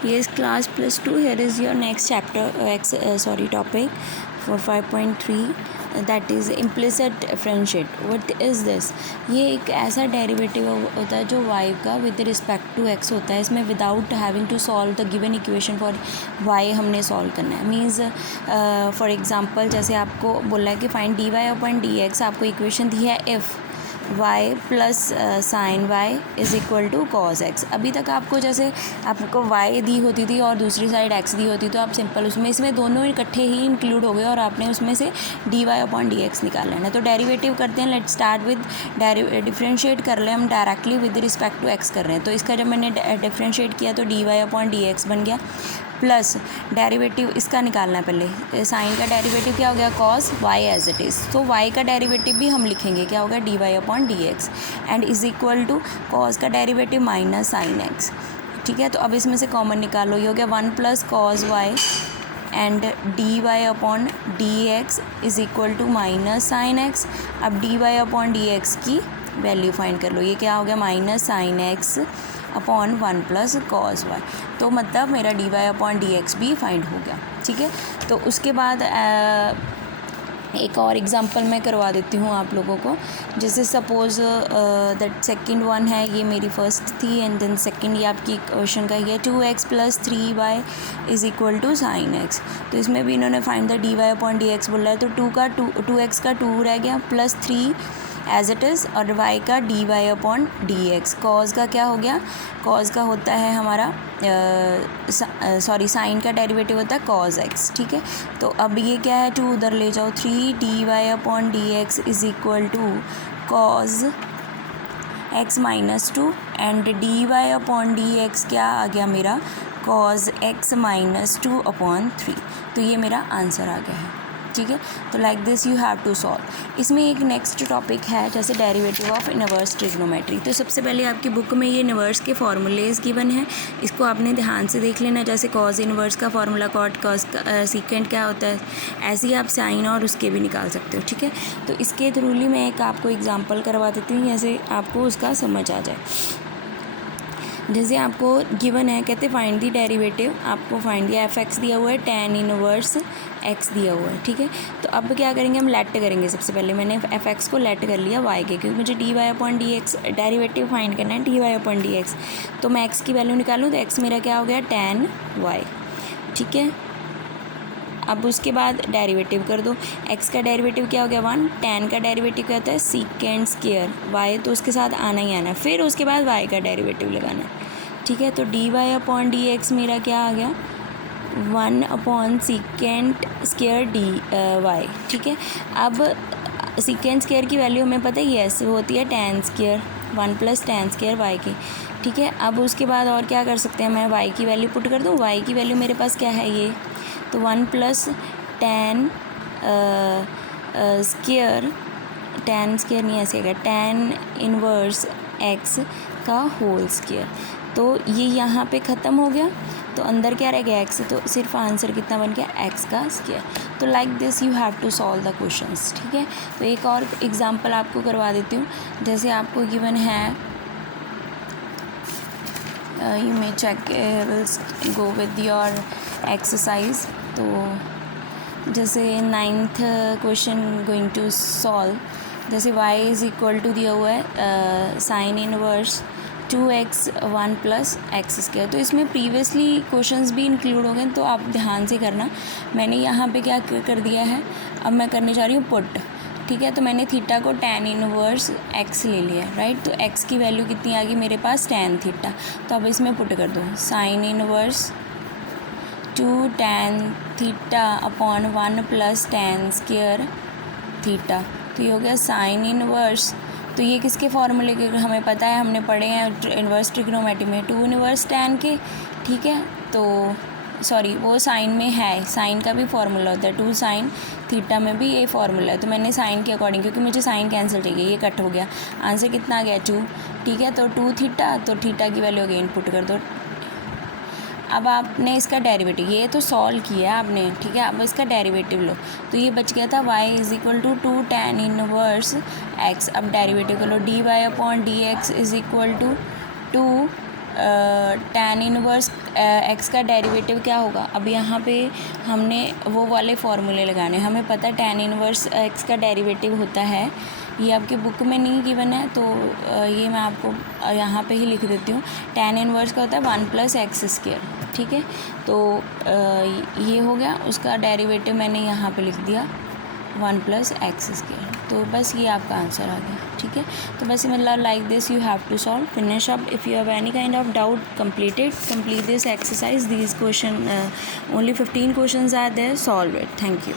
Yes, class plus 2. Here is your next chapter, topic for 5.3, that is implicit differentiate. What is this? ये एक ऐसा derivative होता है जो y का विद रिस्पेक्ट टू x होता है. इसमें without having to solve the given equation for y हमने सॉल्व करना है. मीन्स फॉर एग्जांपल जैसे आपको बोला है कि find d y upon d x. आपको इक्वेशन दी है if y plus sine y is equal to cos x. अभी तक आपको जैसे आपको y दी होती थी और दूसरी साइड x दी होती, तो आप सिंपल इसमें दोनों इकट्ठे ही इंक्लूड हो गए और आपने उसमें से d y upon d x निकाल लेना है. तो डेरिवेटिव करते हैं. लेट स्टार्ट विद डिफ्रेंशिएट कर ले. हम directly with respect to x कर रहे हैं. तो इसका जब मैंने डिफ्रेंशिएट किया तो d y upon d x बन गया, प्लस डेरिवेटिव इसका निकालना है. पहले साइन का डेरिवेटिव क्या हो गया, cos y as it is. तो वाई का डेरिवेटिव भी हम लिखेंगे, क्या होगा, d y upon d x and is equal to cos का डेरिवेटिव माइनस साइन एक्स. ठीक है, तो अब इसमें से कॉमन निकालो. ये हो गया 1 plus cos y and d y upon d x is equal to minus sine x. अब d y upon d x की वैल्यू फाइंड कर लो. ये क्या हो गया, minus sine x upon 1 plus cos y. तो मतलब मेरा d y upon d x भी फाइंड हो गया. ठीक है, तो उसके बाद एक और एग्जांपल मैं करवा देती हूँ आप लोगों को. जैसे सपोज़ दैट सेकंड वन है, ये मेरी फर्स्ट थी एंड देन सेकंड ये आपकी क्वेश्चन का ही है. 2x plus 3y is equal to sine x. तो इसमें भी इन्होंने find the d y upon d x बोला है. तो 2x का 2 रह गया प्लस 3 एज इट इज़ और y का d y upon d x. Cos का क्या हो गया, कॉज का होता है हमारा साइन का डेरिवेटिव होता है कॉज एक्स. ठीक है, तो अब ये क्या है, 2 उधर ले जाओ. 3 d y upon d x is equal to cos x minus 2 and d y upon d x क्या आ गया मेरा, कॉज एक्स माइनस 2 अपॉन 3. तो ये मेरा आंसर आ गया है. ठीक है, तो like this you have to solve. इसमें एक नेक्स्ट टॉपिक है जैसे डेरिवेटिव ऑफ इनवर्स ट्रिग्नोमेट्री. तो सबसे पहले आपकी बुक में ये इनवर्स के फार्मूलेज गिवन है, इसको आपने ध्यान से देख लेना. जैसे कॉज इनवर्स का फार्मूला, कॉट कॉस सीकेंट क्या होता है, ऐसे ही आप साइन और उसके भी निकाल सकते हो. ठीक है, तो इसके थ्रूली मैं एक आपको एग्जाम्पल करवा देती हूँ, जैसे आपको उसका समझ आ जाए. जैसे आपको गिवन है, कहते फाइंड दी डेरिवेटिव. आपको फाइंड दिया एफ एक्स दिया हुआ है, tan इनवर्स एक्स दिया हुआ है. ठीक है, तो अब क्या करेंगे, हम लेट करेंगे. सबसे पहले मैंने एफ एक्स को लेट कर लिया y के, क्योंकि मुझे d y upon d x derivative find करना है, d y upon d x. तो मैं x की वैल्यू निकालूँ तो x मेरा क्या हो गया, tan y. ठीक है, अब उसके बाद डेरिवेटिव कर दो. x का डेरिवेटिव क्या हो गया 1, tan का डेरिवेटिव क्या होता है सीकेंड स्क्वायर y, तो उसके साथ आना ही आना है. फिर उसके बाद y का डेरिवेटिव लगाना है. ठीक है, तो d y upon d x मेरा क्या आ गया, 1 upon secant square d y. ठीक है, अब सीकेंड स्क्वायर की वैल्यू हमें पता है यस होती है tan square, 1 plus tan square y की. ठीक है, अब उसके बाद और क्या कर सकते हैं, मैं y की वैल्यू पुट कर दूँ. y की वैल्यू मेरे पास क्या है ये, तो 1 plus tan square, tan square नहीं ऐसे आएगा, tan इनवर्स x का होल स्क्वायर. तो ये यहाँ पे ख़त्म हो गया, तो अंदर क्या रह गया x, तो सिर्फ आंसर कितना बन गया x का स्क्वायर. तो like this you have to solve the questions. ठीक है, तो एक और एग्जांपल आपको करवा देती हूँ. जैसे आपको गिवन है, you may check, will go with your exercise. तो जैसे 9th question going to solve. जैसे y इज़ इक्वल टू दिया हुआ है sine inverse 2x 1 plus x square. तो इसमें प्रीवियसली क्वेश्चंस भी इंक्लूड हो गए, तो आप ध्यान से करना. मैंने यहाँ पे क्या कर दिया है, अब मैं करने जा रही हूँ पुट. ठीक है, तो मैंने थीटा को tan इनवर्स x ले लिया, राइट. तो x की वैल्यू कितनी आ गई मेरे पास, tan थीटा. तो अब इसमें पुट कर दो, sine inverse 2 tan theta upon 1 plus tan square theta. तो ये हो गया साइन इनवर्स. तो ये किसके फॉर्मूले के, हमें पता है, हमने पढ़े हैं इनवर्स ट्रिग्नोमेट्री में 2 इनवर्स tan के. ठीक है, तो सॉरी वो साइन में है, साइन का भी फार्मूला होता है, 2 साइन थीटा में भी ये फार्मूला है. तो मैंने साइन के अकॉर्डिंग, क्योंकि मुझे साइन कैंसिल चाहिए, ये कट हो गया. आंसर कितना आ गया 2. ठीक है, तो 2 थीटा, तो थीटा की वैल्यू अगेन पुट कर दो. अब आपने इसका डेरिवेटिव, ये तो सॉल्व किया आपने. ठीक है, अब इसका डेरिवेटिव लो. तो ये बच गया था y is equal to 2 tan inverse x. अब डेरिवेटिव कर लो, d y upon d x is equal to 2 tan inverse x का डेरिवेटिव क्या होगा। अब यहाँ पे हमने वो वाले फॉर्मूले लगाने, हमें पता है tan इनवर्स x का डेरिवेटिव होता है, ये आपके बुक में नहीं गिवन है तो ये मैं आपको यहाँ पे ही लिख देती हूँ। tan इनवर्स का होता है 1 + x², ठीक है। तो ये हो गया, उसका डेरिवेटिव मैंने यहाँ पे लिख दिया 1 + x²। तो बस ये आपका आंसर आ गया, ठीक है। तो बस मतलब like this you have to solve, finish up. If you have any kind of doubt, complete this exercise, these question, only 15 questions are there, solve it. Thank you.